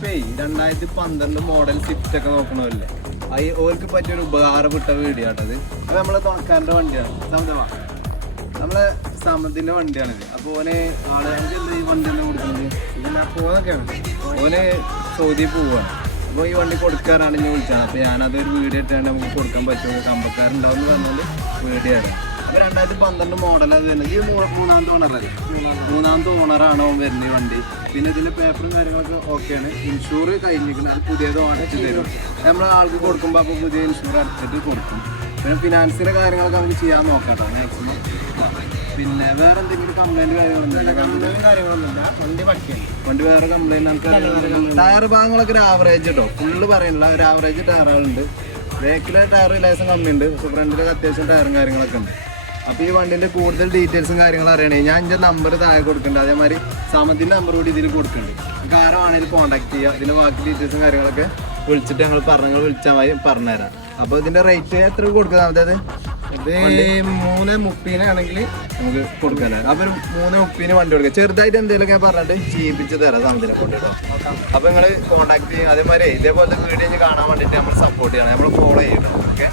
ഇപ്പേ 2012 model Swift ഒക്കെ നോക്കണമല്ലേ ഓർക്ക് പറ്റിയൊരു ഉപകാരപ്പെട്ട വീഡിയോ ആട്ടത്. അത് നമ്മളെ തുണക്കാരൻ്റെ വണ്ടിയാണ്. നമ്മളെ സമത്തിന്റെ വണ്ടിയാണിത്. അപ്പോൾ ഓന് ആളെ ഈ വണ്ടി തന്നെ കൊടുക്കുന്നത് പിന്നെ പോകുന്നൊക്കെയാണ്. ഓന് സൗദി പോവാണ്. അപ്പോൾ ഈ വണ്ടി കൊടുക്കാറാണ് ഞാൻ വിളിച്ചത്. അപ്പോൾ ഞാനതൊരു വീഡിയോ ഇട്ടാണ്ട് നമുക്ക് കൊടുക്കാൻ പറ്റുമോ, കമ്പക്കാരുണ്ടാവും എന്ന് പറഞ്ഞാൽ വീഡിയോ ആണ്. അപ്പോൾ 2012 മോഡൽ അത് തന്നെ. ഈ മൂന്നാമത്തെ ഓണറല്ലേ, മൂന്നാമത്തെ ഓണറാണ് ഓൻ വരുന്നത് ഈ വണ്ടി. പിന്നെ ഇതിൻ്റെ പേപ്പറും കാര്യങ്ങളൊക്കെ ഓക്കെയാണ്. ഇൻഷൂർ കഴിഞ്ഞിരിക്കുന്നത്, അത് പുതിയത് അടച്ചു തരും. നമ്മൾ ആൾക്ക് കൊടുക്കുമ്പോൾ അപ്പോൾ പുതിയ ഇൻഷൂർ അടച്ചിട്ട് കൊടുക്കും. പിന്നെ ഫിനാൻസിൻ്റെ കാര്യങ്ങളൊക്കെ നമുക്ക് ചെയ്യാൻ നോക്കാം മാക്സിമം. പിന്നെ വേറെ എന്തെങ്കിലും കംപ്ലൈൻറ്റ് കാര്യങ്ങളൊന്നുമില്ല. വണ്ടി വേറെ കംപ്ലൈൻറ്റ് ടയർ ഭാഗങ്ങളൊക്കെ ഒരു ആവറേജ് കേട്ടോ, ഫുള്ള് പറയുന്നില്ല, ഒരു ആവറേജ് ടയറുകളുണ്ട്. ബാക്കിലെ ടയർ ലേശം കമ്മിയുണ്ട്, പക്ഷെ ഫ്രണ്ടിലൊക്കെ അത്യാവശ്യം ടയറും കാര്യങ്ങളൊക്കെ ഉണ്ട്. അപ്പോൾ ഈ വണ്ടിൻ്റെ കൂടുതൽ ഡീറ്റെയിൽസും കാര്യങ്ങളും അറിയണേ ഞാൻ എൻ്റെ നമ്പർ താഴെ കൊടുക്കുന്നുണ്ട്. അതേമാതിരി സമത്തിൻ്റെ നമ്പർ കൂടി ഇതിൽ കൊടുക്കുന്നുണ്ട്. ആരാണെങ്കിലും കോൺടാക്ട് ചെയ്യുക. ഇതിൻ്റെ ബാക്കി ഡീറ്റെയിൽസും കാര്യങ്ങളൊക്കെ വിളിച്ചിട്ട് ഞങ്ങൾ വിളിച്ചാൽ പറഞ്ഞുതരാം. അപ്പോൾ ഇതിൻ്റെ റേറ്റ് എത്ര കൊടുക്കുക? അതായത് ഇത് 3:30 ആണെങ്കിൽ നമുക്ക് കൊടുക്കാൻ. അപ്പോൾ ഒരു 3:30 വണ്ടി കൊടുക്കുക. ചെറുതായിട്ട് എന്തെങ്കിലുമൊക്കെ പറഞ്ഞിട്ട് ചെയ്യിപ്പിച്ച് തരാം സമയത്തിനെ കൊണ്ടിട്ട്. അപ്പോൾ നിങ്ങൾ കോൺടാക്ട് ചെയ്യും. അതേമാതിരി ഇതേപോലത്തെ വീഡിയോ കാണാൻ വേണ്ടിയിട്ട് നമ്മൾ സപ്പോർട്ട് ചെയ്യണം, നമ്മൾ ഫോളോ ചെയ്യണം. ഓക്കെ.